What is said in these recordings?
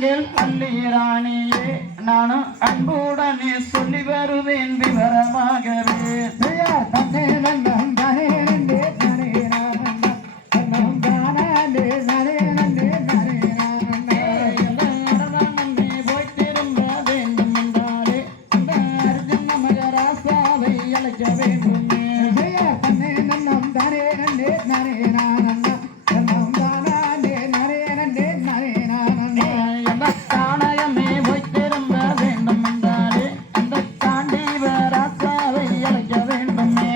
அங்கேல் அல்லிராணியே நானும் அன்புடனே சொல்லி வருவேன் விவரமாகவே தன்னே நன்னம் தானே நன்னே தானே நானே நன்னம் தானே நானே நன்னே தானே நானே நன்னே போய் திரும்ப வேண்டும் என்றாலே அந்த அர்ஜுன மகராசாவை அழைக்க வேண்டுமே தன்னே நன்னம் தானே நன்னே தானே நானே நன்னம் தானே நானே நன்னே தானே நானே அந்த தானயமே போய் திரும்ப வேண்டும் என்றாலே அந்த காண்டீவராசாவை அழைக்க வேண்டுமே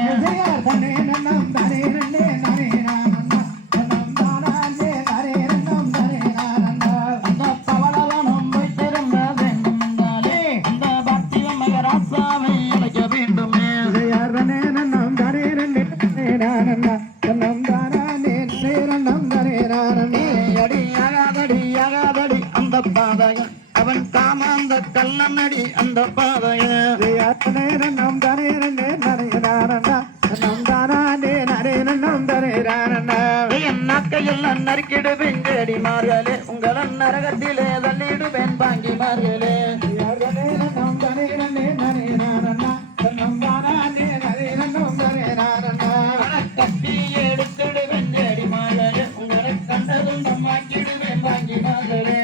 தன்னே நன்னம் தானே நன்னே தானே நானே நன்னம் தானே தானே நன்னம் தானே நானே அந்த பவளவனம் போய் திரும்ப வேண்டும் என்றாலே அந்த பக்திவ மகராசாவை அழைக்க வேண்டுமே தன்னே நன்னம் தானே நன்னே தானே நானே நன்னம் தானே நன்னம் தானே நானே அடியாகாதடி அந்த பாதகன் அவன் காமாந்த கல்லனடி அந்த பாதகன் நம் தானே நன்னே நனே நானே நம் தானே நனே நன்னம் தானே நானே என் நாக்கையில் நான் நறுக்கிடுவேன் கேடிமார்களே உங்களை நரகத்திலே தள்ளிடுவேன் பாங்கிமார்களே நம் தானே நன்னே நனே நானே நம் தானே நனே நன்னம் தானே நானே கட்டி எடுத்துடுவேன் கேடிமார்களே உங்களை கண்டதும் நம்மாக்கிடுவேன் பாங்கிமார்களே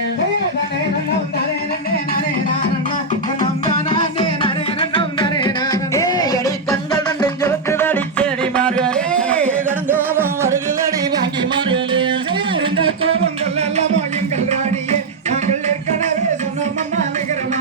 கோபங்கள் அல்லவா எங்கள் ராணியே நாங்கள் ஏற்கனவே சொன்னோம் அம்மா நிகரமா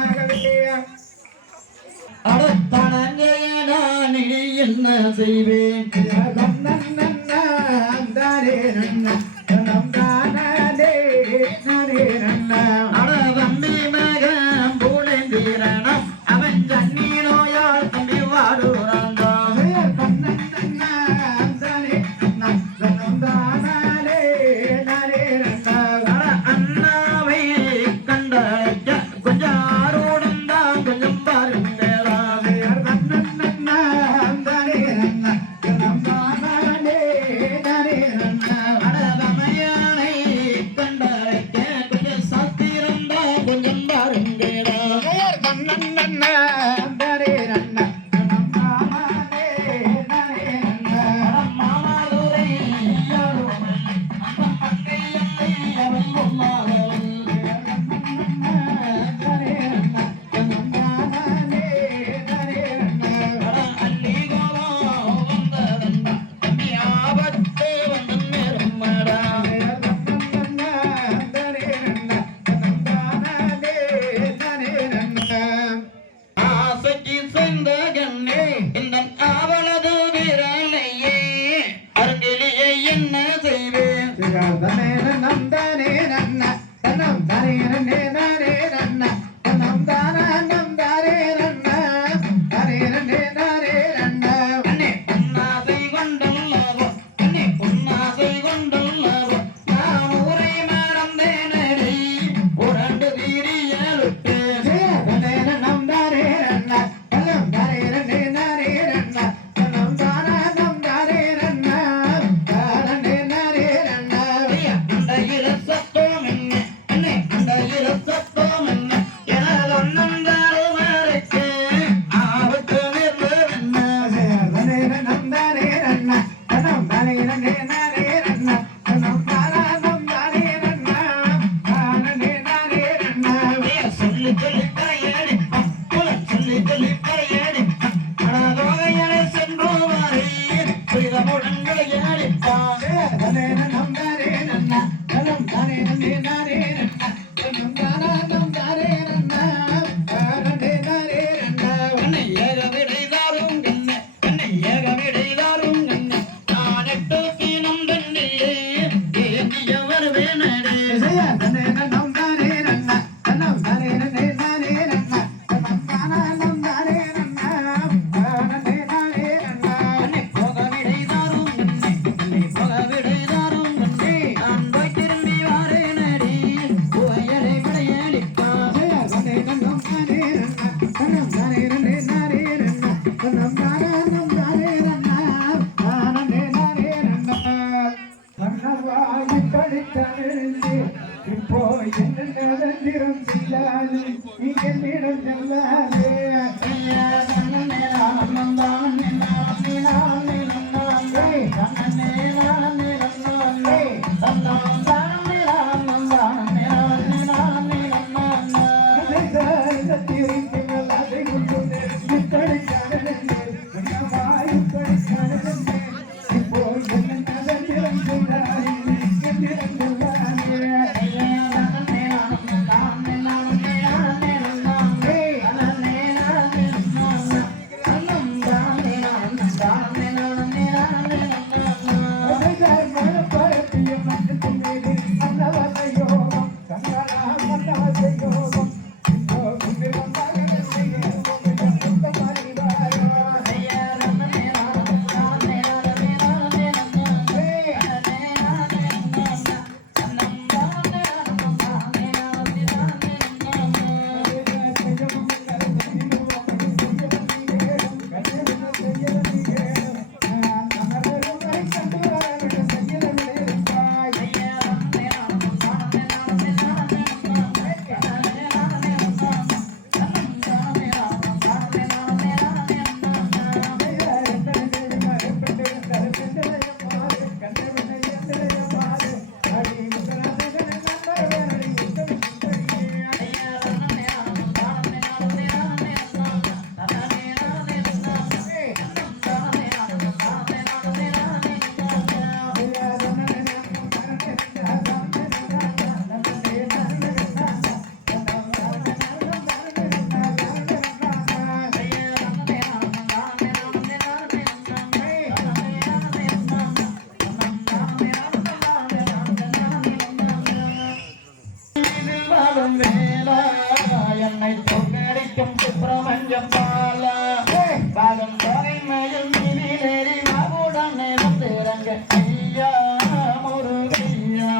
தந்திரம் செய்யாது நீ என்னிடம் செல்லாதே என்னை தோற்கடிக்கும் சுப்பிரமணியம் பால பாதம் தொகைமையில் மீதிலேறி வாவுடன் நிறந்திறங்க ஐயா முருகையா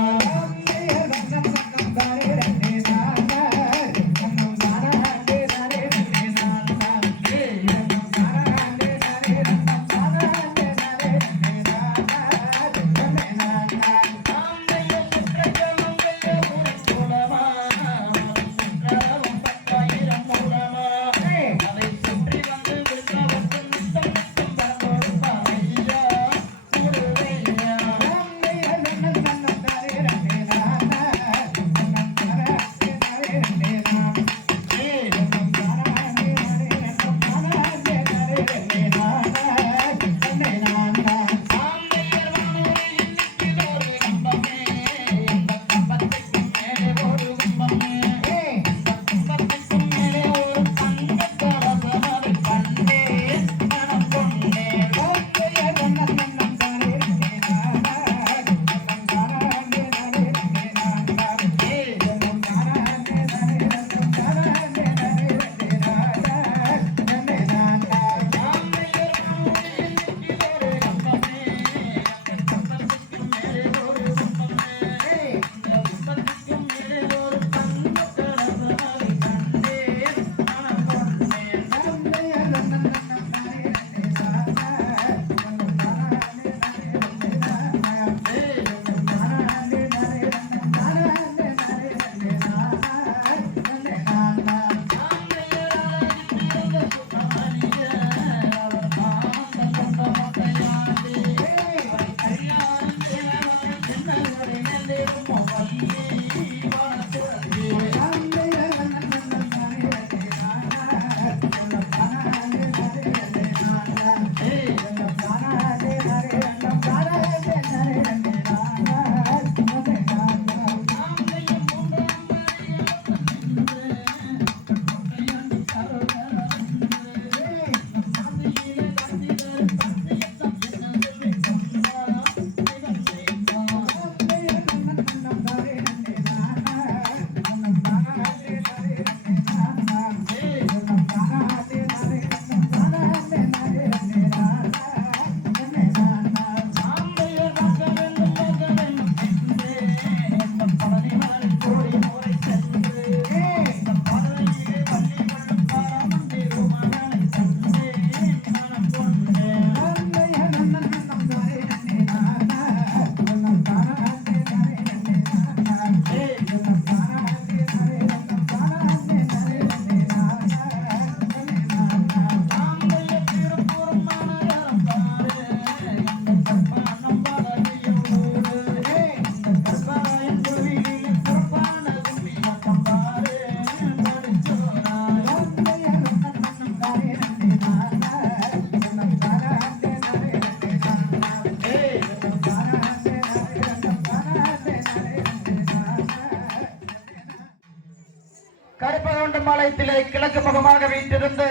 கருப்பகவுண்டம்பாளையத்திலே கிழக்கு முகமாக வைத்திருந்து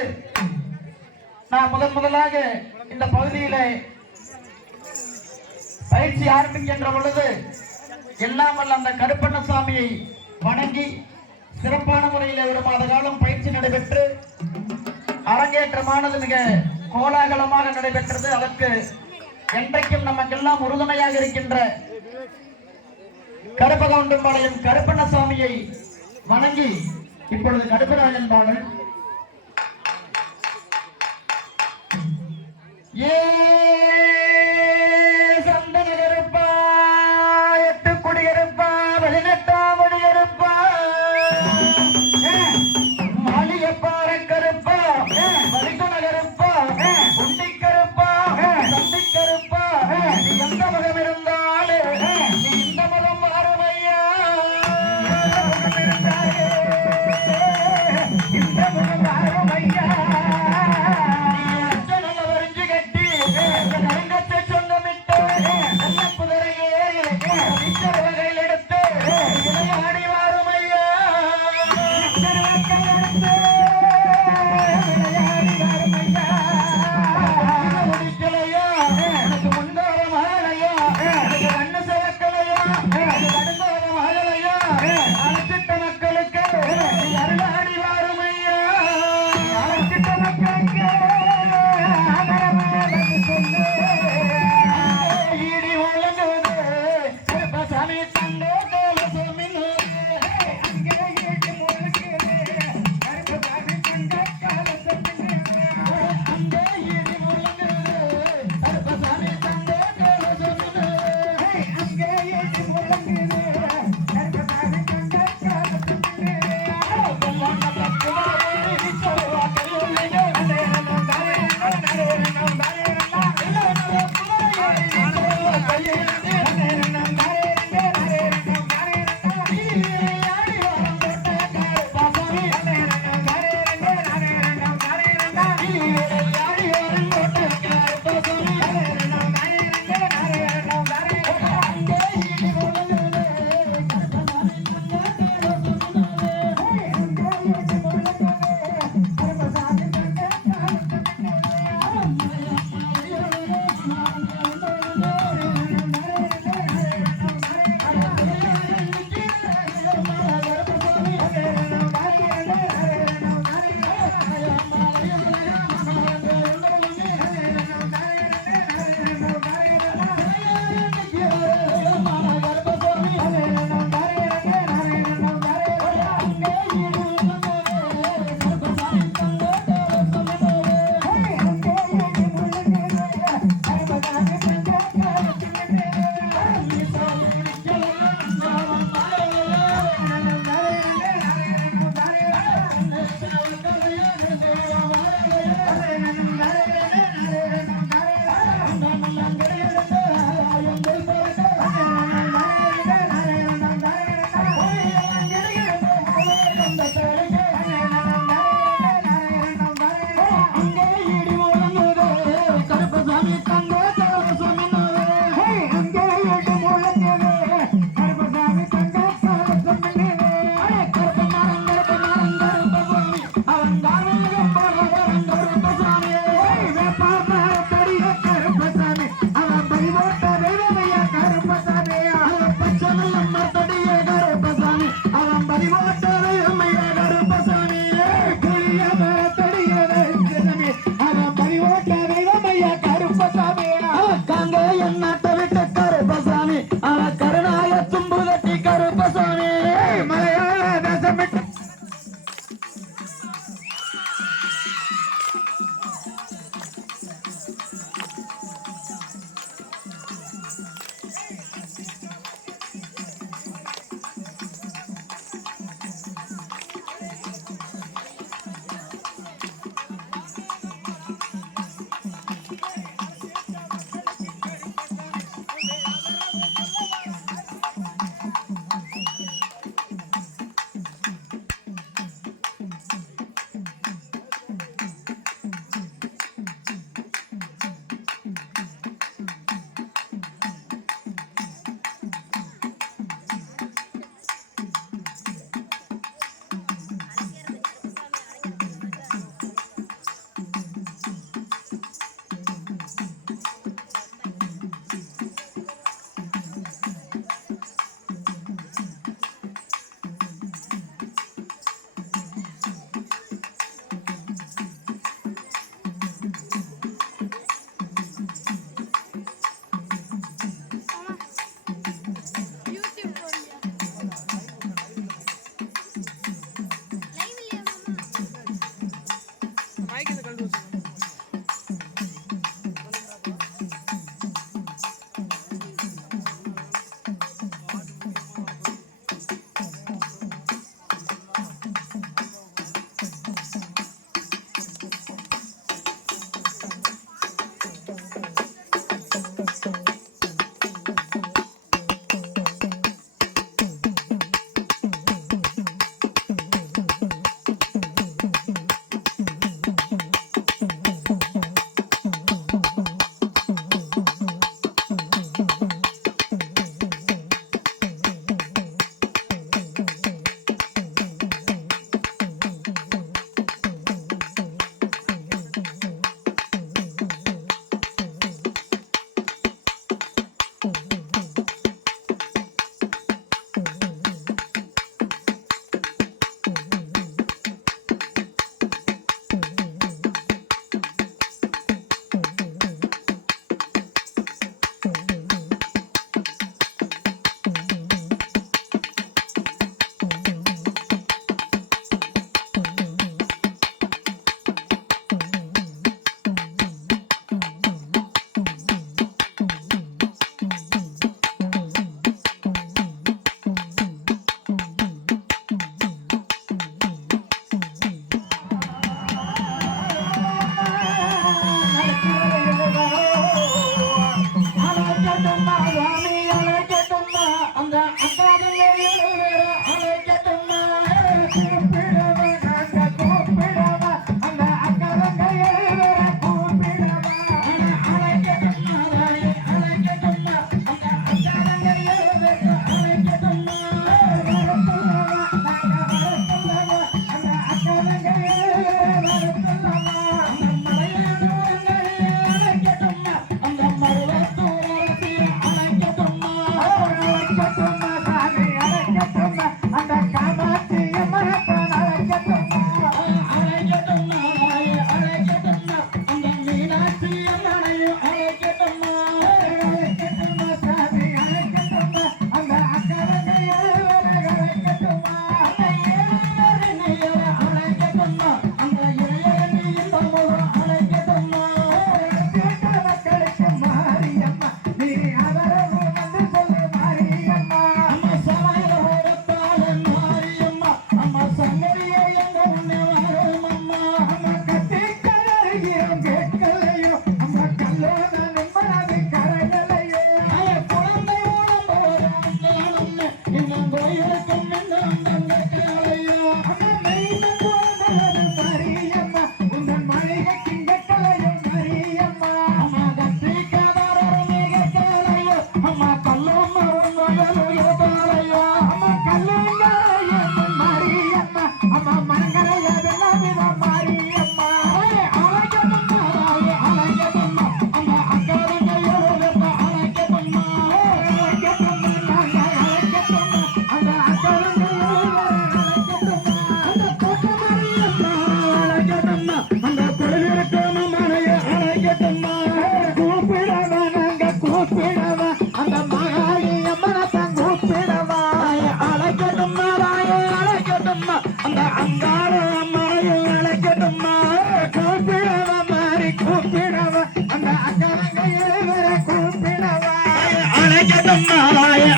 நான் முதலாக இந்த பகுதியிலே பயிற்சி ஆரம்பிக்கின்ற பொழுது எல்லாம் வல்ல அந்த கருப்பண்ணசாமியை வணங்கி சிறப்பான முறையில் ஒரு மாத காலம் பயிற்சி நடைபெற்று அரங்கேற்றமானது மிக கோலாகலமாக நடைபெற்றது. அதற்கு என்றைக்கும் நமக்கெல்லாம் உறுதுணையாக இருக்கின்ற கருப்பகவுண்டம்பாளையம் கருப்பண்ணசாமியை வணங்கி இப்பொழுது கருப்பராஜன் பாடல் ஏ சந்தன கருப்பா எட்டு குடியிருப்பா 18ஆம் குடியிருப்பா மாளிகப்பாற கருப்பா வரிகுண கருப்பா உண்டி கருப்பா சந்தி கருப்பா நீ எந்த மதம் இருந்தாலும் நீ இந்த மதம் மாறுமையா இந்த மதம் மாறுமையா நல்ல வரிஞ்சு கட்டி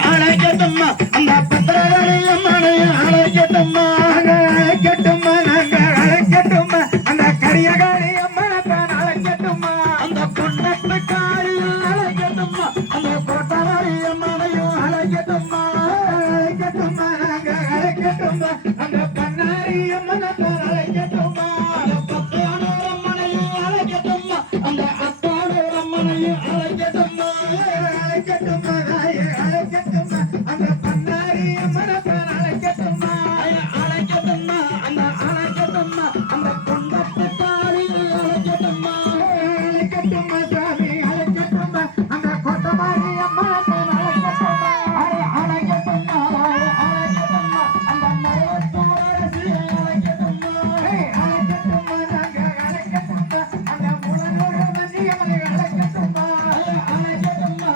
அழைக்கட்டும்மா அந்த பத்திரகாளியும் அழைக்கட்டும்மா அழைக்கட்டும்மா நாங்க அழைக்கட்டும்மா அந்த கரியகாளியும் அழைக்கட்டும்மா அந்த பொன்னட்டு காளியும் அழைக்கட்டும்மா அந்த கோட்டவாளியும் அழைக்கட்டும்மா அழைக்கட்டும்மா நாங்க அழைக்கட்டும்மா அந்த பண்ணாரியும் அழைக்கட்டும்மா அந்த பத்தானோரம் மனையும் அழைக்கட்டும்மா அந்த அத்தானோரம் மனையும் அழைக்கட்டும்மா அழைக்கட்டும்மா அழைக்கட்டும்மா அந்த பண்ணாரி அம்மனத்தான் அழைக்கட்டும்மா அழைக்கட்டும்மா அந்த அழைக்கட்டும்மா அந்த கொண்டப்பட்டாரி அழைக்கட்டும்மா அழைக்கட்டும்மா சாமி அழைக்கட்டும்மா அந்த கொட்டமாரி அம்மனத்தான் அழைக்கட்டும்மா அழைக்கட்டும்மா அழைக்கட்டும்மா அந்த மரத்தோரசி அழைக்கட்டும்மா அழைக்கட்டும்மா நாங்க அழைக்கட்டும்மா அந்த முழனோட மன்னியமலை அழைக்கட்டும்மா அழைக்கட்டும்மா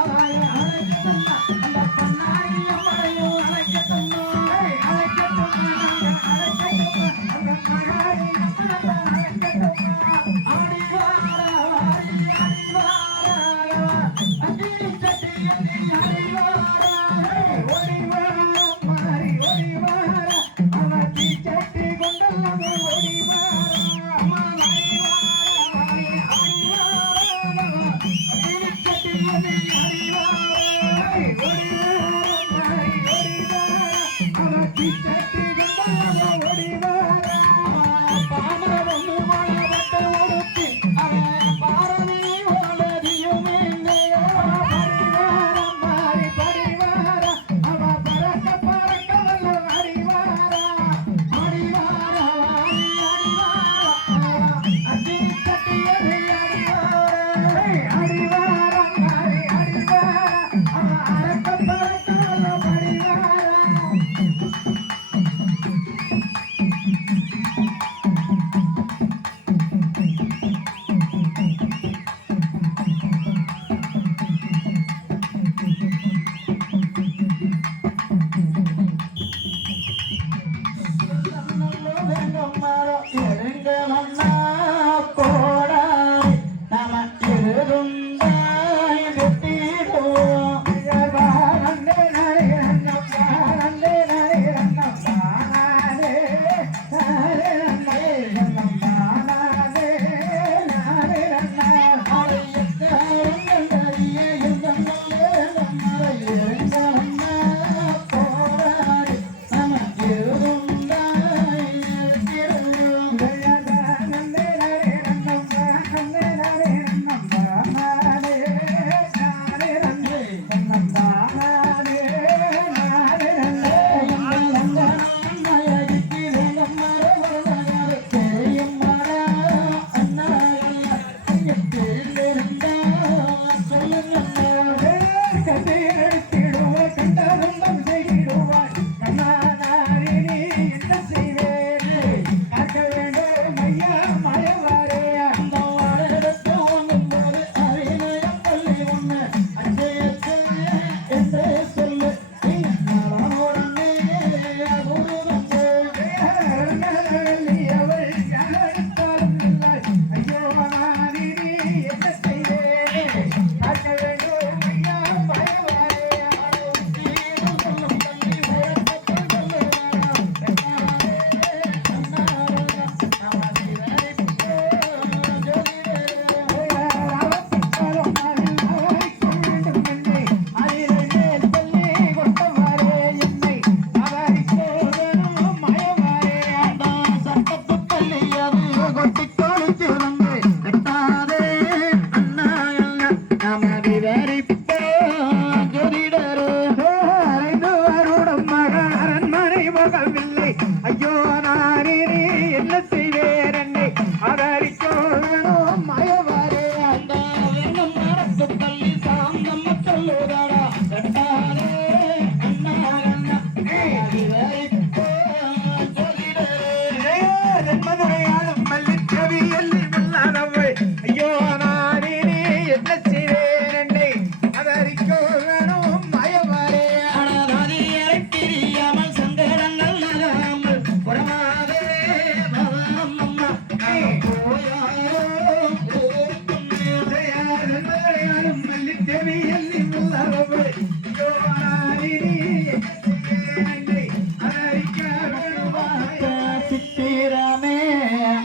சித்திரமே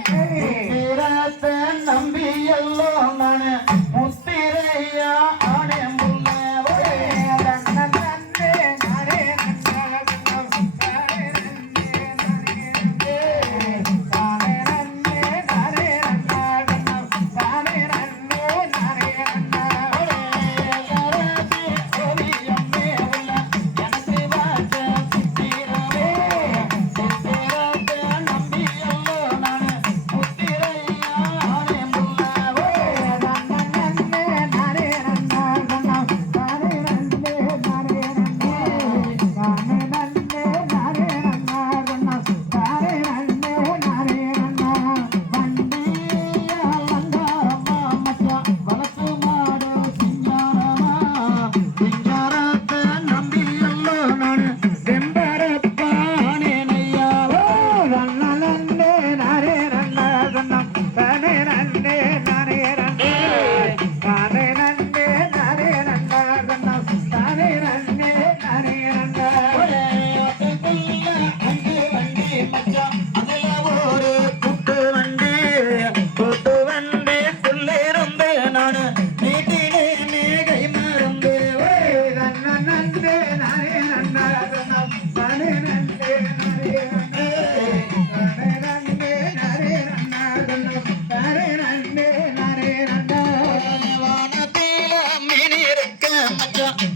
சித்திரத்தை நம்பி எல்லாம் நானு முத்திரையா ஆனே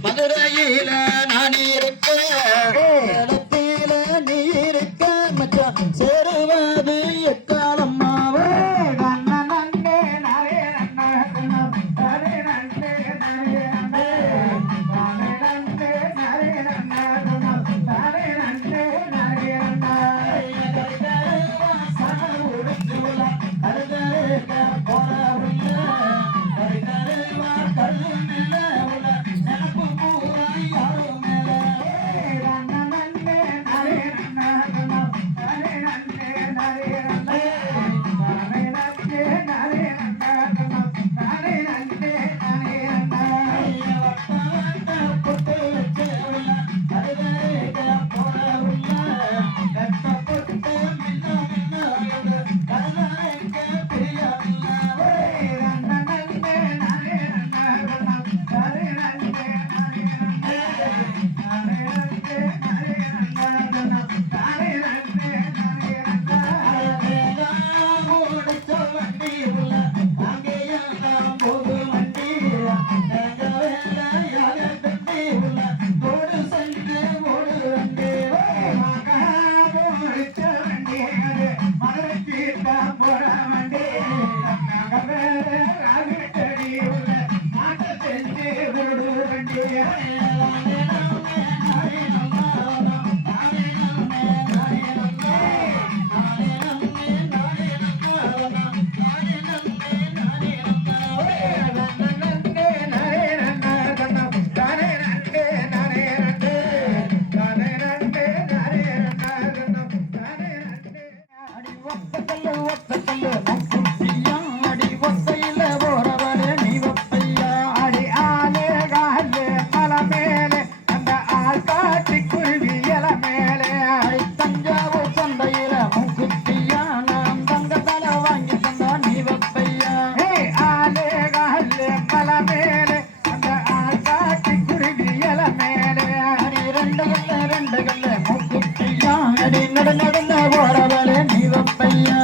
மதுரையில நான் இருக்க நீ இருக்க மச்சான் சேருவது எக்காலம்மாவே நடந்த போறவளே நீ வப்பையா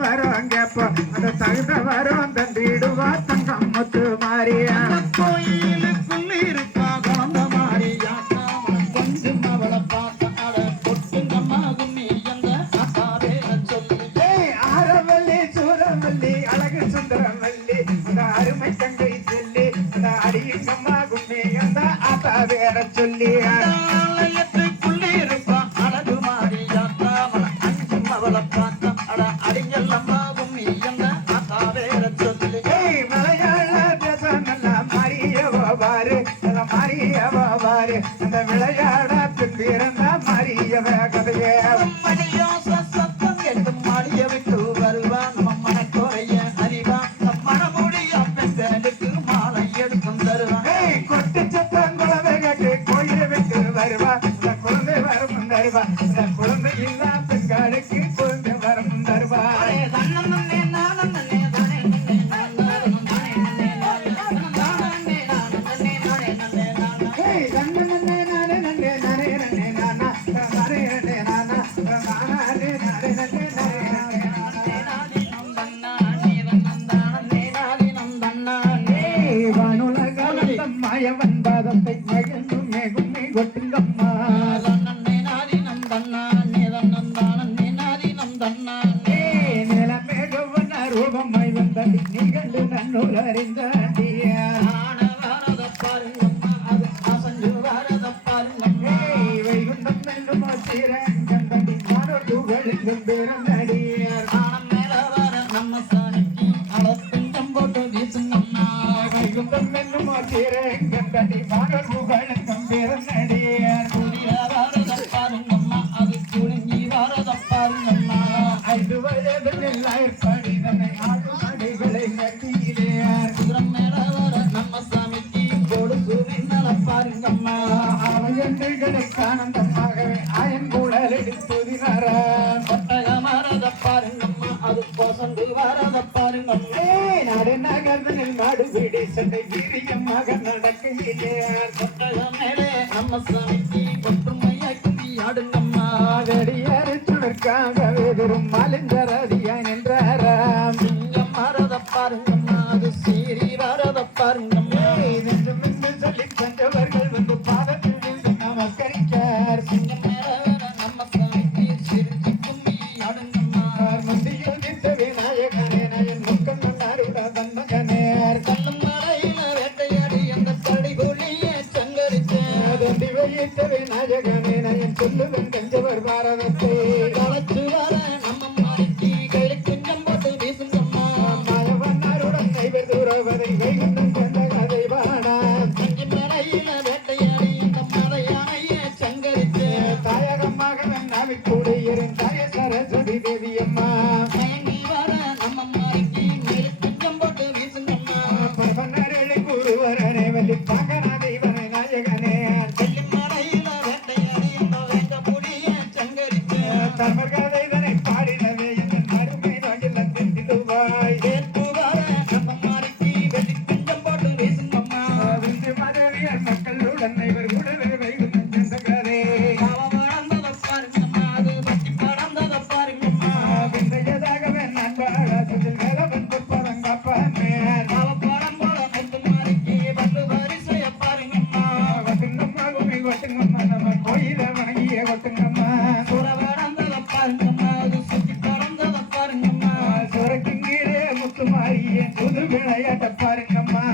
வரும் கேப்போம் அந்த தகுந்த வரும் தந்திடுவா தங்கம் முத்து மாறியா கோயிலுக்குள்ள இருக்கா குழந்த மாறியாக்கா கொஞ்சம் அவளை பார்த்த அட பொட்டுங்கம்மா கும்மி எந்த அத்தாவே சொல்லி ஆரவல்லி சூரவல்லி அழகு சுந்தரவல்லி அந்த அருமை தங்கை சொல்லி அந்த அடியங்கம்மா கும்மி அந்த ஆத்தா வேற சொல்லி ஆலயத்துக்குள்ளே இருப்பா அழகு மாறியாக்கா அஞ்சும் அவளை பார்த்த அட அடிங்கல்லம்மா கும்மி எந்த அத்தா வேற சொல்லி மலையாள தேசம் எல்லாம் மாறியவாறு மாறியவாறு அந்த விளையாடத்தில் பிறந்த மாறியவ கதையே மணியோச சத்தம் கேட்டு மாடிய விட்டு வருவா நம்ம மனக்குறைய அறிவா நம் மனமுடிய பெண்களுக்கு மாலை எடுக்கும் தருவா கொட்டு சத்தம் குழந்தை கட்டு கோயிலை விட்டு வருவா இந்த குழந்தை வரும் தருவா இந்த குழந்தை இல்லா பெண்களுக்கு குழந்தை வரும் தருவா மாயவன் பாதத்தை மகிழ்ந்து மேகுமே கொட்டுங்கம்மா நிலமேகவன ரூபமாய் வந்தடி நிகழ்ந்து நன்னூல் அறிந்தாண்டியார் வைகுண்டம் என்னும் சீரங்கந்தடி மாணவர்களுக்கும் பிறந்தடியார் வைகுண்டம் என்னும் சீரங்கந்தடி மாணவர்களுக்கும் பிறந்தடியார் ஐந்து வயதில் ஏற்பாடிதனை ஆடு மாடுகளை நட்டியிலேயார் அவயன்றுகளை காணந்தமாகவே ஆயன் கூடல் எடுத்துதினாராம் நாடு நகர்தனில் மாடு வீடி சண்டை வீரியமாக நடக்கையிலேயார் வெடியாறு சுடற்காக வெறும் மலிந்தரதியாய் நின்றாராம் சொல்லி சென்றவர்கள் வந்து பாதத்தில் நின்று நமஸ்கரித்தார் முந்தியில் நின்ற விநாயகனே நயன் முக்கம் மன்னாருட தன்மகனேர் தந்தி வைத்த விநாயகனே நயன் சொல்லுவன் கஞ்சவர் பாரதத்தை மாயவன்னாருடன் நைவர் தூரவதை வைகுண்டம் சென்ற கதை பாடா தாயகமாக நாவிக்கூடியரின் தாய சரஸ்வதி தேவி அம்மா பரவனரளி குருவரனே வல்லி பாகனா தெய்வனை நாயகனே தர்மர்காதைதனை பாடினவே என் அருமை நாட்டில் திண்டுவாய் விந்து மதவியர் மக்களுடன் இவர் கூடவே வைகுண்டம் சென்ற கதை விந்தையதாகவே நான் பாடாசத்தில் வேலவன் பொற்பதங்கப்பாமே வட்டுங்கம்மாகுமை கொட்டுங்கம்மா நம்ம கோயில வணங்கிய கொட்டுங்கம்மா சுரக்கின் கீழே முத்துமாரியே புது விளையாட்ட பாருங்கம்மா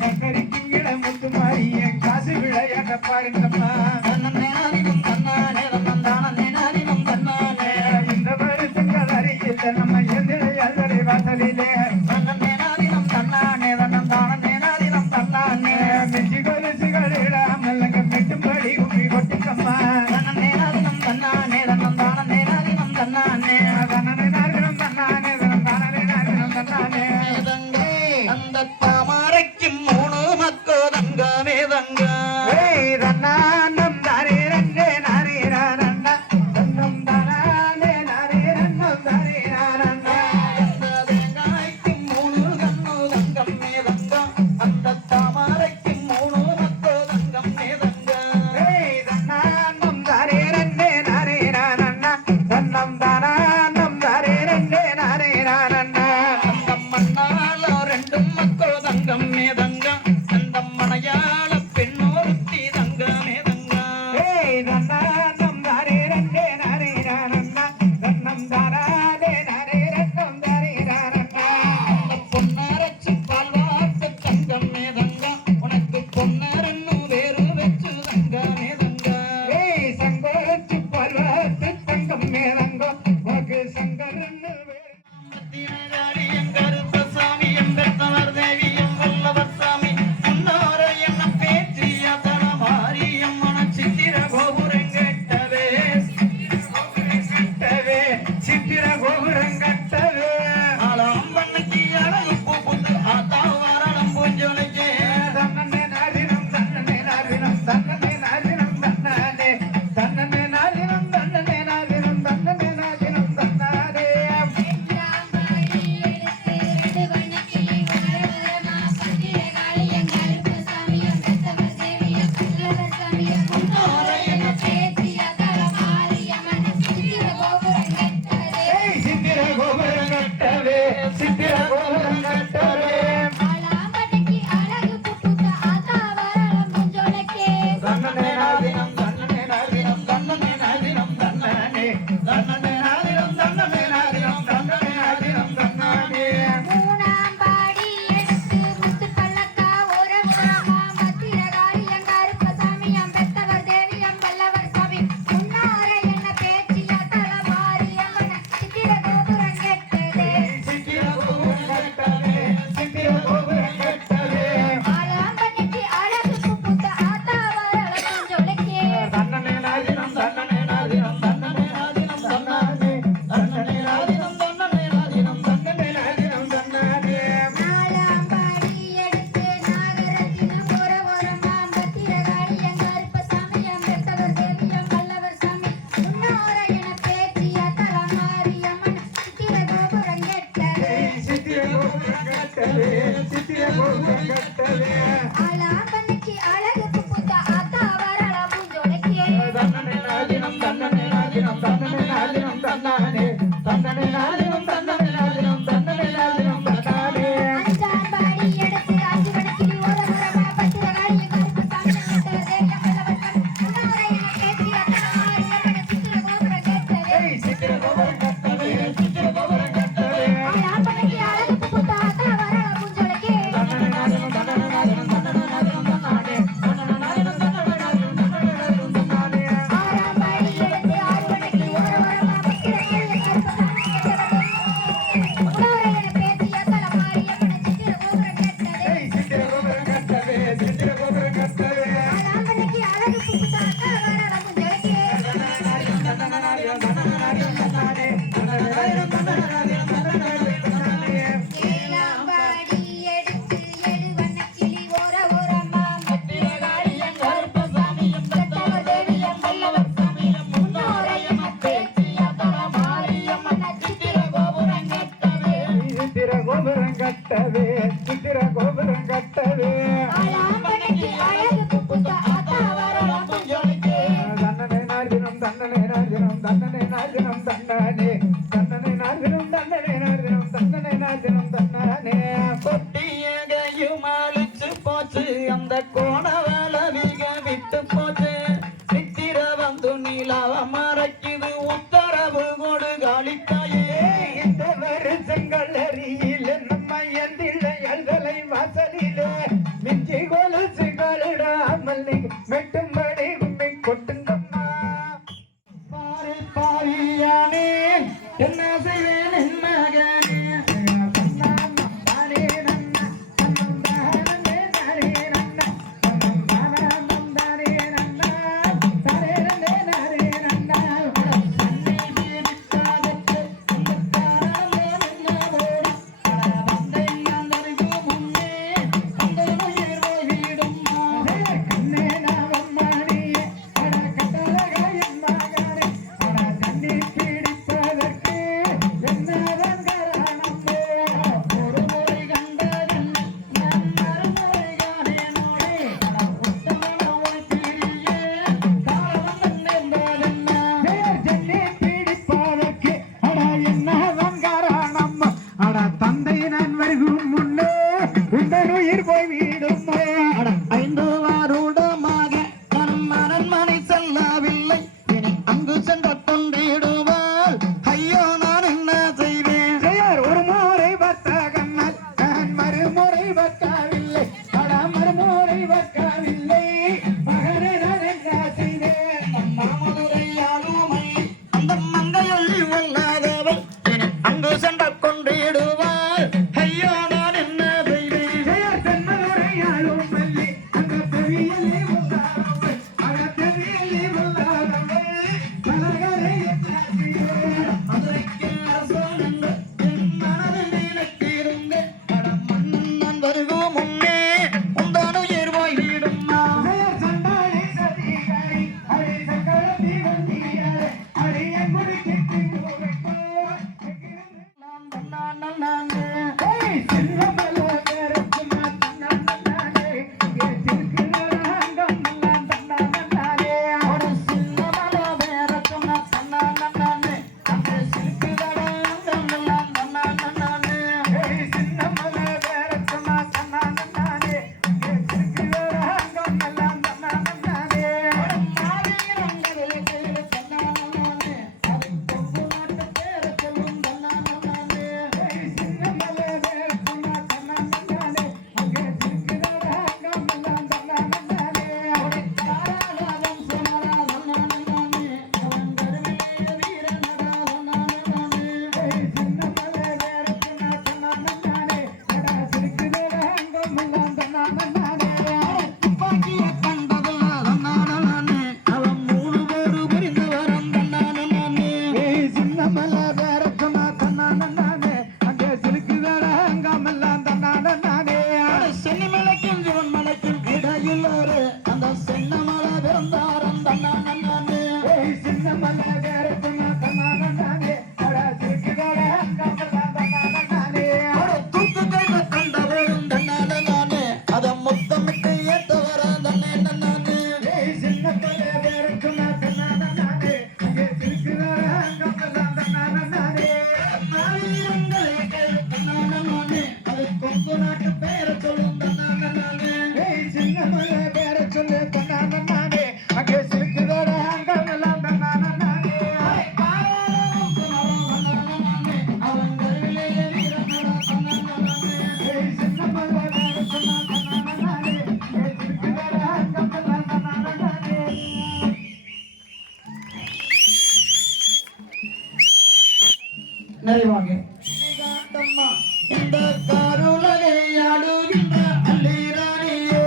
கக்கரிக்கும் கீழே முத்துமாரியே காசு விளையாட்ட பாருங்கம்மா இந்த வருஷங்கள் அறியில் நம்ம எந்திரையாளரை வாசலிலே மெச்சி கொலுசுகள் இடாமல் மெட்டும்படி உமி கொட்டுங்கம்மா அந்த தாமரைக்கு மூணு மக்கோ தங்கமே தங்க தன்னானம் தாரே ரன்னே நாரே ராரண்ணா தன்னம் தானே நாரே ரன்னம் தாரே ராரண்ணா தேங்காய் நன்னானம் தானே நன்னே நானே நானண்ணா நன்னம் தானாலே நானே ரன்னம் தானே நானண்ணா பொன்னரச்சு பால் வார்த்த தங்கம் மேதங்கா உனக்கு பொன்னரன்னு வேறு வச்சு தங்கமே தங்கா ஏய் சங்கோச்சு பல்வாத்து தங்கம் மேலங்கோ உனக்கு சங்கரன்னு வேறு தினகாடி எங்கருத்த சாமி எம்பெத்தவர் தேவி எவ்வல்லவர் சாமி முன்னோர என்ன பேச்சிய தனமாரி அம்மன சித்திர கோபுரம் கட்டவே கட்டவே சித்திர கோபுரம் கட்டவே ஆலம் பண்ணி அழகு பூப்புத்து ஆத்தா வரணும் பூஞ்சொலைக்கே தன்னே நாதினம் தன்னே நாதினம் தன்னே நாதினம் தன்னானே தன்னே நாதினம் தன்னே நாதினம் தன்னே நாதினம் தன்னானே ஏய் சித்திர கோபுரம் கட்டவே சித்திர கோபுரம் கட்டவே தன்னே நாதினம் தன்னே நாதினம் தன்னே நாதினம் தன்னானே தன்னே நாதினம் தன்னே நாதினம் தன்னே நாதினம் தன்னானே சித்திர கோபுரம் கட்டவே சித்திர கோபுரம் கட்டவே தன்னே நாதினம் தன்னே நாதினம் தன்னே நாதினம் தன்னானே தன்னே நாதினம் தன்னே நாதினம் தன்னே நாதினம் தன்னானே சித்திர கோபுரம் கட்டவே சித்திர கோபுரம் கட்டவே தன்னே நாதினம் தன்னே நாதினம் தன்னே நாதினம் தன்னானே தன்னே நாதினம் தன்னே நாதினம் தன்னே நாதினம் தன்னானே ஏய் சித்திர கோபுரம் கட்டவே சித்திர கோபுரம் கட்டவே தன்னே நாதினம் தன்னே நாதினம் தன்னே நாதினம் தன்னானே தன்னே நாதினம் தன்னே நாதினம் தன்னே நாதினம் தன்னானே ஏய் சித்திர கோபுரம் கட்டவே சித்திர கோபுரம் கட்டவே தன்னே நாதினம் தன்னே நாதினம் தன்னானே தன்னே நாதினம் தன்னே நாதினம் தன்னே நாதினம் தன்னானே சித்திர கோபுரம் கட்டவே சித்திர கோபுரம் கட்டவே தன்னே நாதினம் தன்னே நாதினம் தன்னே நாதினம் தன்னானே தன்னே நாதினம் தன்னே நாதினம் தன்னே நாதினம் தன்னானே கொட்டியகையும் அழிச்சு போச்சு அந்த கோணவள மிக விட்டு போச்சு சித்திர வந்து நிலாவ மறைக்குது உத்தரவு கொடு காளித்தாயே இந்த வருஷங்கள் அறியில நம்ம எந்தில எழுதலை வாசலிலே மிஞ்சி கொலுசு கருடாமல் மெட்டும்படி உண்மை கொட்டுங்கம்மா பாரி பாரியானே என்ன செய்வேன் என் மகனே தானே சின்ன மலை வேற சொன்னா தன்னானே அட சிரிக்குதோட அங்கமெல்லாம் தன்னானே தூக்கு கைத கண்டவரும் தன்னால நானே அத மொத்தமிட்டு ஏத்த வர தன்னே நானே சின்ன மலை வேற சொன்னா தன்னானே அங்கே சிரிக்குதோட அங்கமெல்லாம் தன்னானே நாயிரங்களே தன்னால நானே அது கொங்கு நாட்டு பேரை சொல்லும் தன்னால நானே சின்ன மலை வேற சொல்லு தன்னானே அங்கே சிரிக்குதோட அங்கமெல்லாம் தன்னானே சின்ன மலை வேற சொன்னா தன்னானே அங்கே சிரிக்குதோட அங்கமெல்லாம் தன்னானே நிறைவாக இந்த கருளகை ஆடுகின்ற அல்லிராணியே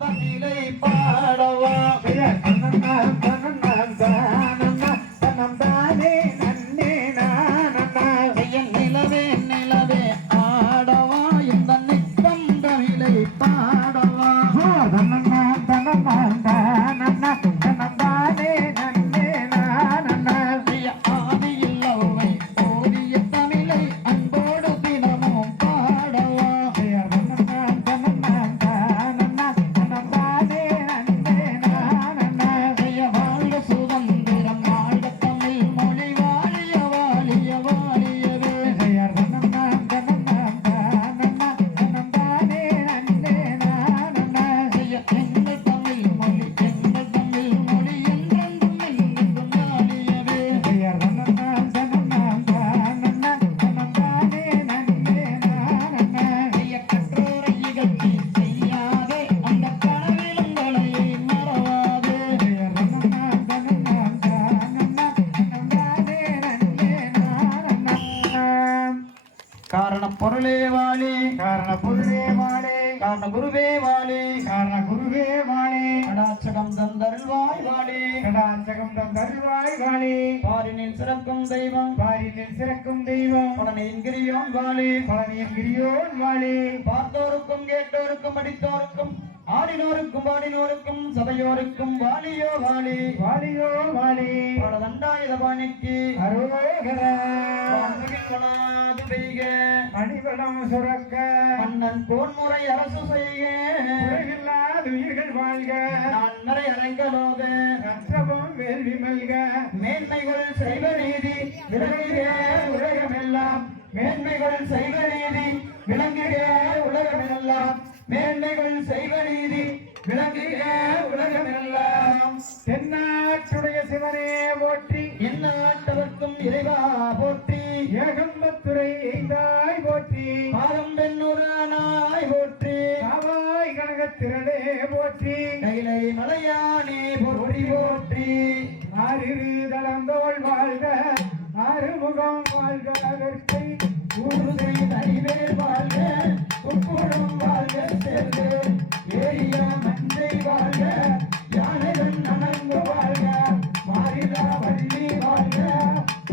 தமிழை பாடவா நிலவே நிலவே ஆடவா இந்த நித்தம் தமிழை பாடவா ஆதி இல்லவை ஓதிய தமிழை அன்போடு தினமும் பாடவா வாழ்க சுதந்திரம் வாழ்க தமிழ் மொழி வாழிய வாழிய வாழியவே எங்கள் தமிழ் மொழி என்றென்றும் என்றென்றும் வாழியவே கற்றோரை இகழ்ச்சி செய்யாதே அந்த கனவிலங்களை மறவாதே காரண பொருளே வாழி காரண பொருளே வாழே காரண குருவே வாழி காரண குருவே வாழே கடாச்சகம் தந்தருள்வாய் வாழி கடாச்சகம் தருவாய் வாழே பாரினில் சிறக்கும் தெய்வம் பாரினில் சிறக்கும் தெய்வம் பழனியின் கிரியோன் வாழி பழனியின் கிரியோன் வாழே பார்த்தோருக்கும் கேட்டோருக்கும் படித்தோருக்கும் ஆடினோருக்கும் பாடினோருக்கும் சபையோருக்கும் வாலியோ வாழி வாழியோ வாழே பல தண்டாயுத பாணிக்கு அரோகரா மனது பெய்க மணிவளம் சுரக்க மன்னன் கோன்முறை அரசு செய்க குறைவில்லாத உயிர்கள் வாழ்க நான் நிறை அறைகளோத நற்றமும் வேள்வி மல்க மேன்மைகள் செய்வ நீதி விளங்குக உலகமெல்லாம் மேன்மைகள் செய்வ நீதி விளங்குக உலகமெல்லாம் மேன்மைகள் செய்வ நீதி விளங்குக உலகமெல்லாம் தென்னாட்டுடைய சிவனே போற்றி எந்நாட்டவர்க்கும் இறைவா போற்றி ஏகம்பத்துரை எய்தாய் போற்றி பாதம் பெண்ணூறு நாய் போற்றி காவாய் கனகத்திரளே போற்றி கைலை மலையானே போற்றி போற்றி ஆறிரு தளந்தோள் வாழ்க ஆறுமுகம் வாழ்க அதற்கை ஊருகை தனிவேல் வாழ்க உட்புறம் வாழ்க சேர்ந்து ஏரியா மஞ்சை வாழ்க யானைகள் நனங்கு வாழ்க மாறிலா வள்ளி வாழ்க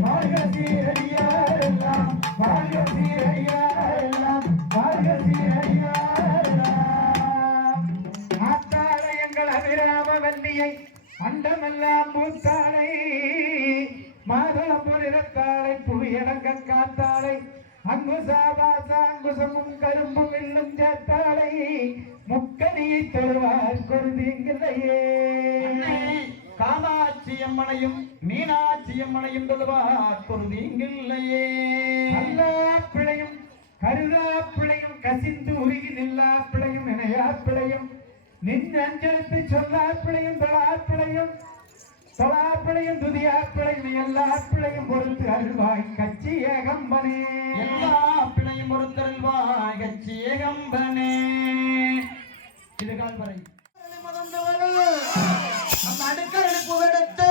வாழ்க சீரடியார் எல்லாம் வாழ்க சீரடியார் எல்லாம் வாழ்க சீரடியார் எல்லாம் ஆத்தாளை எங்கள் அபிராம வல்லியை அண்டமெல்லாம் பூத்தாளை மாதளம்பொன் இரத்தாளை புவியடங்க காத்தாளை அங்குசாபாசாங்குசமும் கரும்பும் வில்லும் சேர்த்தாளை முக்கனியை தொழுவார் கொருதீங்கில்லையே அம்மனையும் மீனாட்சி அம்மனையும் தொழுவார் பொருதீங்கில்லையே. அல்லா பிழையும் கருதா பிழையும் கசிந்து உருகி நில்லா பிழையும் இணையா பிழையும் நின்றஞ்சலித்து சொல்லா பிழையும் தொழா பிழையும் துதியா பிழையும் எல்லா பிழையும் பொறுத்து அருள்வாய் கச்சி ஏகம்பனே. எல்லா பிழையும் பொறுத்தருள்வாய் கச்சி ஏகம்பனே. இது கால் வரை நம்ம அடுக்கரடு புகழெடுத்து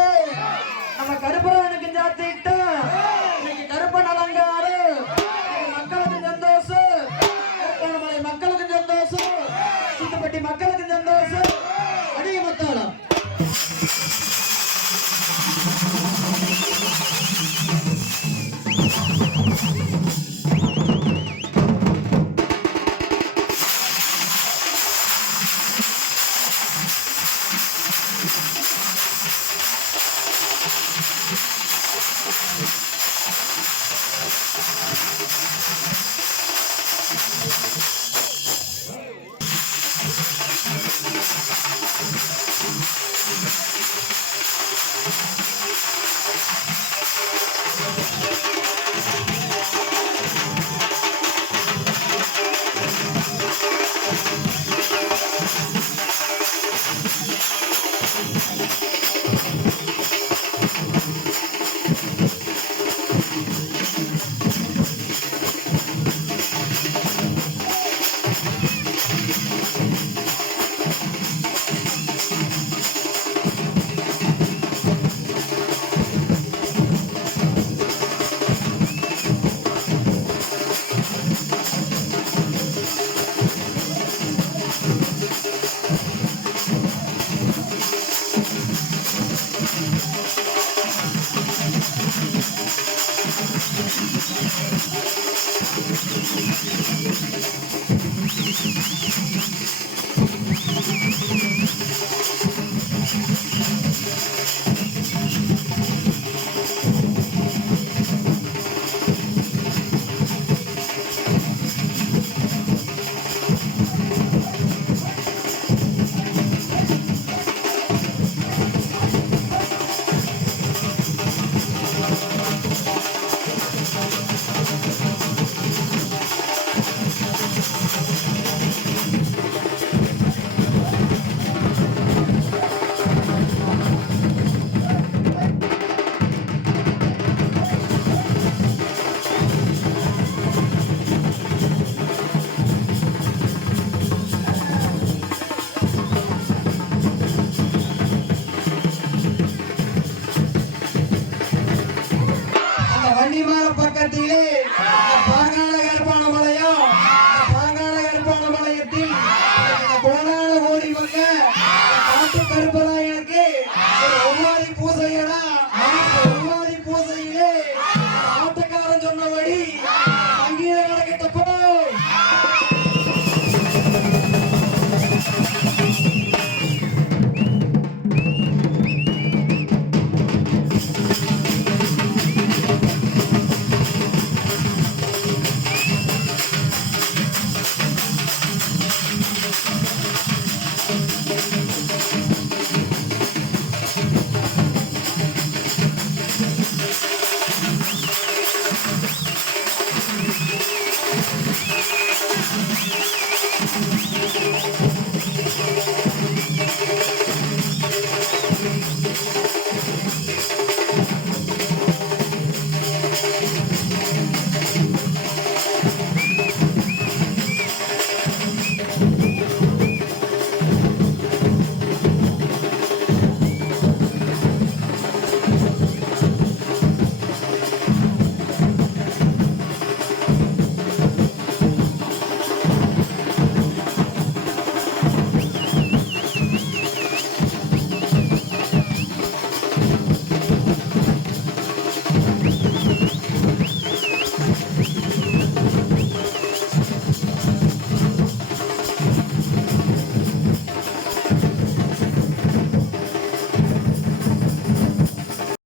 நம்ம கருப்பரவனுக்கு ஜாத்திட்டு இன்னைக்கு கருப்பன் அலங்காரு மக்களுக்கு சந்தோஷம், கருப்பனமலை மக்களுக்கு சந்தோஷம், சுத்துப்பட்டி மக்களுக்கு சந்தோஷம். அடிய மத்தாளம்